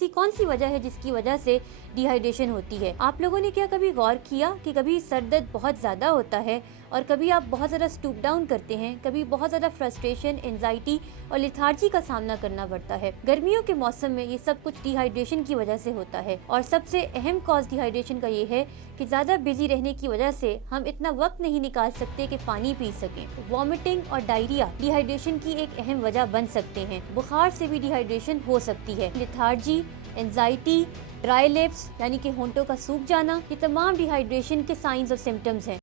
ऐसी कौन सी वजह है जिसकी वजह से डिहाइड्रेशन होती है। आप लोगों ने क्या कभी गौर किया कि कभी सर दर्द बहुत ज़्यादा होता है और कभी आप बहुत ज़्यादा स्टूप डाउन करते हैं, कभी बहुत ज़्यादा फ्रस्ट्रेशन, एंजाइटी और लेथार्जी का सामना करना पड़ता है। गर्मियों के मौसम में ये सब कुछ डिहाइड्रेशन की वजह से होता है और सबसे अहम कॉज डिहाइड्रेशन का ये है कि ज़्यादा बिजी रहने की वजह से हम इतना वक्त नहीं निकाल सकते कि पानी पी सकें। वॉमिटिंग और डायरिया डिहाइड्रेशन की एक अहम वजह बन सकते हैं। बुखार से भी डिहाइड्रेशन हो सकती है। लेथार्जी, एंजाइटी, ड्राई लिप्स यानी कि होंठों का सूख जाना, ये तमाम डिहाइड्रेशन के साइंस और सिम्टम्स हैं।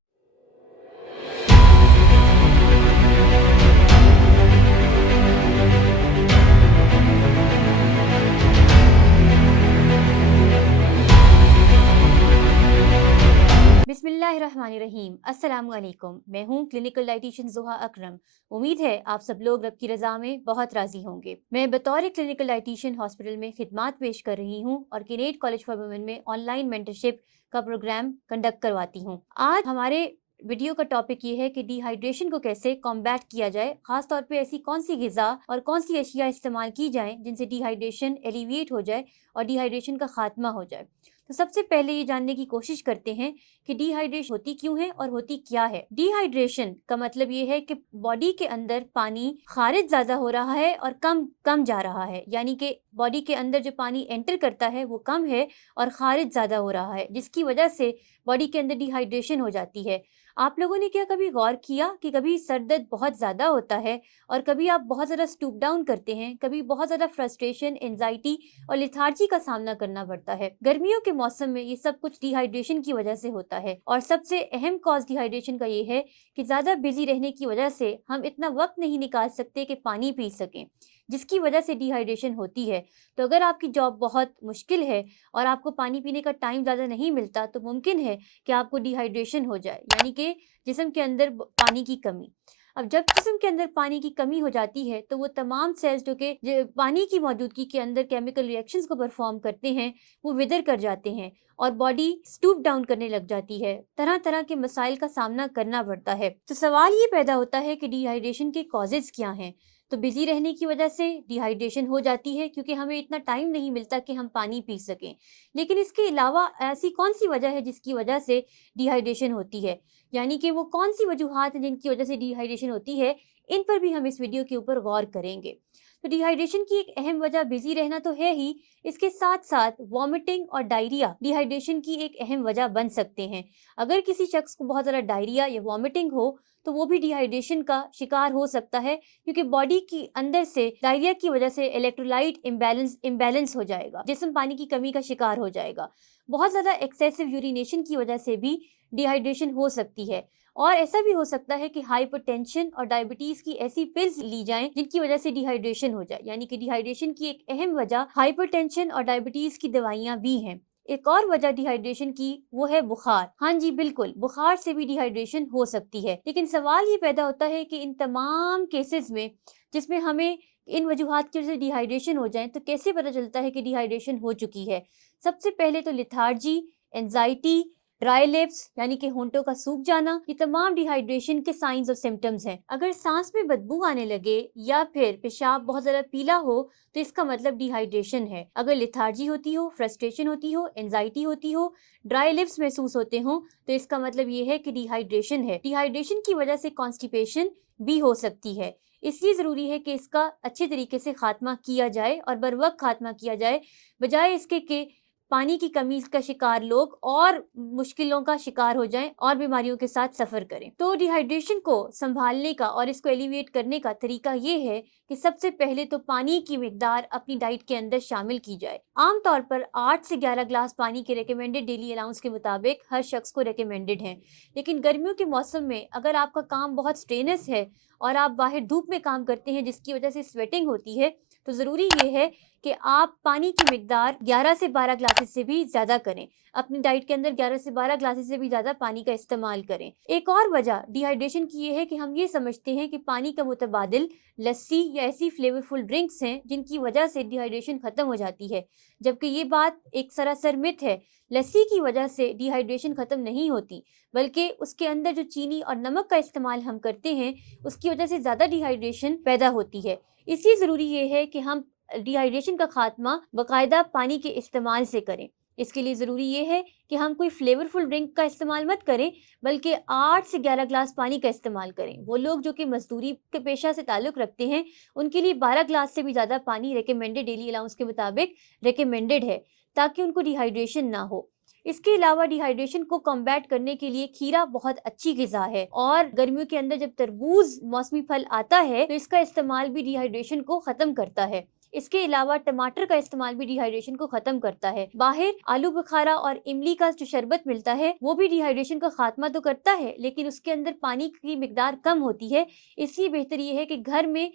बिस्मिल्लाहिर्रहमानिर्रहीम। अस्सलामु अलैकुम। मैं हूँ क्लिनिकल डाइटिशियन ज़ुहा अकरम। उम्मीद है आप सब लोग रब की रज़ा में बहुत राज़ी होंगे। मैं बतौर क्लिनिकल डाइटिशियन हॉस्पिटल में खिदमात पेश कर रही हूँ और किनेट कॉलेज फॉर वुमेन में ऑनलाइन मेंटरशिप का प्रोग्राम कंडक्ट करवाती हूँ। आज हमारे वीडियो का टॉपिक ये है कि डिहाइड्रेशन को कैसे कॉम्बैट किया जाए, खास तौर पे ऐसी कौन सी ग़िज़ा और कौन सी अशिया इस्तेमाल की जाएं जिनसे डिहाइड्रेशन एलिविएट हो जाए और डिहाइड्रेशन का खात्मा हो जाए। तो सबसे पहले ये जानने की कोशिश करते हैं कि डिहाइड्रेशन होती क्यों है और होती क्या है। डिहाइड्रेशन का मतलब ये है कि बॉडी के अंदर पानी खारिज ज़्यादा हो रहा है और कम जा रहा है, यानी कि बॉडी के अंदर जो पानी एंटर करता है वो कम है और खारिज ज़्यादा हो रहा है, जिसकी वजह से बॉडी के अंदर डिहाइड्रेशन हो जाती है। आप लोगों ने क्या कभी गौर किया कि कभी सर दर्द बहुत ज़्यादा होता है और कभी आप बहुत ज़्यादा स्टूप डाउन करते हैं, कभी बहुत ज़्यादा फ्रस्ट्रेशन, एंजाइटी और लेथार्जी का सामना करना पड़ता है। गर्मियों के मौसम में ये सब कुछ डिहाइड्रेशन की वजह से होता है और सबसे अहम कॉज डिहाइड्रेशन का ये है कि ज़्यादा बिजी रहने की वजह से हम इतना वक्त नहीं निकाल सकते कि पानी पी सकें, जिसकी वजह से डिहाइड्रेशन होती है। तो अगर आपकी जॉब बहुत मुश्किल है और आपको पानी पीने का टाइम ज़्यादा नहीं मिलता तो मुमकिन है कि आपको डिहाइड्रेशन हो जाए, यानी कि जिस्म के अंदर पानी की कमी। अब जब जिस्म के अंदर पानी की कमी हो जाती है तो वो तमाम सेल्स जो कि पानी की मौजूदगी के अंदर केमिकल रिएक्शंस को परफॉर्म करते हैं वो विदर कर जाते हैं और बॉडी स्टूप डाउन करने लग जाती है। तरह तरह के मसाइल का सामना करना पड़ता है। तो सवाल ये पैदा होता है कि डिहाइड्रेशन के कॉजेज़ क्या हैं। तो बिजी रहने की वजह से डिहाइड्रेशन हो जाती है क्योंकि हमें इतना टाइम नहीं मिलता कि हम पानी पी सकें। लेकिन इसके अलावा ऐसी कौन सी वजह है जिसकी वजह से डिहाइड्रेशन होती है, यानी कि वो कौन सी वजूहात हैं जिनकी वजह से डिहाइड्रेशन होती है, इन पर भी हम इस वीडियो के ऊपर गौर करेंगे। तो डिहाइड्रेशन की एक अहम वजह बिजी रहना तो है ही, इसके साथ साथ वॉमिटिंग और डायरिया डिहाइड्रेशन की एक अहम वजह बन सकते हैं। अगर किसी शख्स को बहुत ज़्यादा डायरिया या वॉमिटिंग हो तो वो भी डिहाइड्रेशन का शिकार हो सकता है, क्योंकि बॉडी की अंदर से डायरिया की वजह से इलेक्ट्रोलाइट इम्बैलेंस हो जाएगा, जिस्म पानी की कमी का शिकार हो जाएगा। बहुत ज़्यादा एक्सेसिव यूरिनेशन की वजह से भी डिहाइड्रेशन हो सकती है और ऐसा भी हो सकता है कि हाइपरटेंशन और डायबिटीज की ऐसी पिल्स ली जाएं जिनकी वजह से डिहाइड्रेशन हो जाए, यानी कि डिहाइड्रेशन की एक अहम वजह हाइपरटेंशन और डायबिटीज की दवाइयां भी हैं। एक और वजह डिहाइड्रेशन की वो है बुखार। हाँ जी बिल्कुल, बुखार से भी डिहाइड्रेशन हो सकती है। लेकिन सवाल ये पैदा होता है कि इन तमाम केसेस में जिसमें हमें इन वजूहात की वजह से डिहाइड्रेशन हो जाए तो कैसे पता चलता है कि डिहाइड्रेशन हो चुकी है। सबसे पहले तो लेथार्जी, एंजाइटी, ड्राई लिप्स यानी कि होंठों का सूख जाना, ये तमाम डिहाइड्रेशन के साइंस और सिम्टम्स हैं। अगर सांस में बदबू आने लगे या फिर पेशाब बहुत ज़्यादा पीला हो तो इसका मतलब डिहाइड्रेशन है। अगर लेथार्जी होती हो, फ्रस्ट्रेशन होती हो, एंजाइटी होती हो, ड्राई लिप्स महसूस होते हो तो इसका मतलब ये है कि डिहाइड्रेशन है। डिहाइड्रेशन की वजह से कॉन्स्टिपेशन भी हो सकती है। इसलिए ज़रूरी है कि इसका अच्छे तरीके से खात्मा किया जाए और बर वक्त खात्मा किया जाए, बजाय इसके कि पानी की कमी का शिकार लोग और मुश्किलों का शिकार हो जाएं और बीमारियों के साथ सफ़र करें। तो डिहाइड्रेशन को संभालने का और इसको एलिविएट करने का तरीका ये है कि सबसे पहले तो पानी की मिकदार अपनी डाइट के अंदर शामिल की जाए। आमतौर पर 8 से 11 ग्लास पानी के रिकमेंडेड डेली अलाउंस के मुताबिक हर शख्स को रिकमेंडेड है। लेकिन गर्मियों के मौसम में अगर आपका काम बहुत स्ट्रेनस है और आप बाहर धूप में काम करते हैं जिसकी वजह से स्वेटिंग होती है तो ज़रूरी ये है कि आप पानी की मिकदार 11 से 12 ग्लासेस से भी ज़्यादा करें। अपनी डाइट के अंदर 11 से 12 ग्लासेस से भी ज़्यादा पानी का इस्तेमाल करें। एक और वजह डिहाइड्रेशन की ये है कि हम ये समझते हैं कि पानी का मुतबादिल लस्सी या ऐसी फ्लेवरफुल ड्रिंक्स हैं जिनकी वजह से डिहाइड्रेशन ख़त्म हो जाती है, जबकि ये बात एक सरासर मिथ है। लस्सी की वजह से डिहाइड्रेशन ख़त्म नहीं होती, बल्कि उसके अंदर जो चीनी और नमक का इस्तेमाल हम करते हैं उसकी वजह से ज़्यादा डिहाइड्रेशन पैदा होती है। इसलिए ज़रूरी ये है कि हम डिहाइड्रेशन का खात्मा बाकायदा पानी के इस्तेमाल से करें। इसके लिए ज़रूरी ये है कि हम कोई फ्लेवरफुल ड्रिंक का इस्तेमाल मत करें, बल्कि 8 से 11 ग्लास पानी का इस्तेमाल करें। वो लोग जो कि मजदूरी के पेशा से ताल्लुक़ रखते हैं, उनके लिए 12 ग्लास से भी ज़्यादा पानी रिकमेंडेड, डेली अलाउंस के मुताबिक रिकमेंडेड है, ताकि उनको डिहाइड्रेशन ना हो। इसके अलावा डिहाइड्रेशन को कॉम्बैट करने के लिए खीरा बहुत अच्छी ग़िज़ा है, और गर्मियों के अंदर जब तरबूज मौसमी फल आता है तो इसका इस्तेमाल भी डिहाइड्रेशन को ख़त्म करता है। इसके अलावा टमाटर का इस्तेमाल भी डिहाइड्रेशन को ख़त्म करता है। बाहर आलू बुखारा और इमली का जो शरबत मिलता है वो भी डिहाइड्रेशन का खात्मा तो करता है, लेकिन उसके अंदर पानी की मिकदार कम होती है। इसलिए बेहतर ये है कि घर में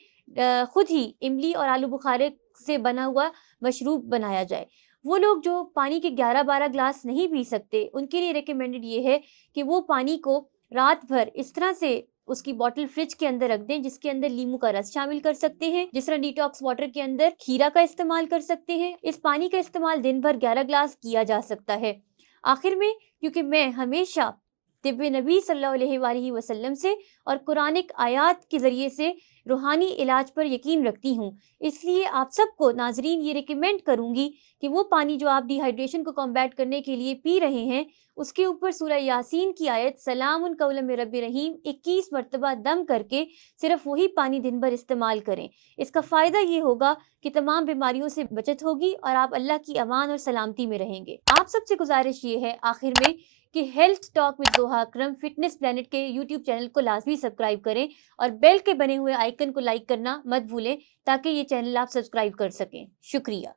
खुद ही इमली और आलू बुखारे से बना हुआ मशरूब बनाया जाए। वो लोग जो पानी के 11-12 ग्लास नहीं पी सकते, उनके लिए रिकमेंडेड ये है कि वो पानी को रात भर इस तरह से उसकी बॉटल फ्रिज के अंदर रख दें, जिसके अंदर नींबू का रस शामिल कर सकते हैं, जिस तरह डिटॉक्स वाटर के अंदर खीरा का इस्तेमाल कर सकते हैं। इस पानी का इस्तेमाल दिन भर 11 ग्लास किया जा सकता है। आखिर में, क्योंकि मैं हमेशा तिब्बे नबी सल्लल्लाहु अलैहि वसल्लम से और कुरानिक आयात के ज़रिए से रूहानी इलाज पर यकीन रखती हूँ, इसलिए आप सबको नाजरीन ये रिकमेंड करूँगी कि वो पानी जो आप डिहाइड्रेशन को कॉम्बैट करने के लिए पी रहे हैं, उसके ऊपर सूरह यासीन की आयत सलामुन कौलन मिर रब्बिर रहीम 21 मरतबा दम करके सिर्फ वही पानी दिन भर इस्तेमाल करें। इसका फ़ायदा ये होगा कि तमाम बीमारियों से बचत होगी और आप अल्लाह की अमान और सलामती में रहेंगे। आप सबसे गुजारिश ये है आखिर में कि health talk with Zoha Akram fitness planet के यूट्यूब चैनल को लाजमी सब्सक्राइब करें और बेल के बने हुए आइकन को लाइक करना मत भूलें, ताकि ये चैनल आप सब्सक्राइब कर सकें। शुक्रिया।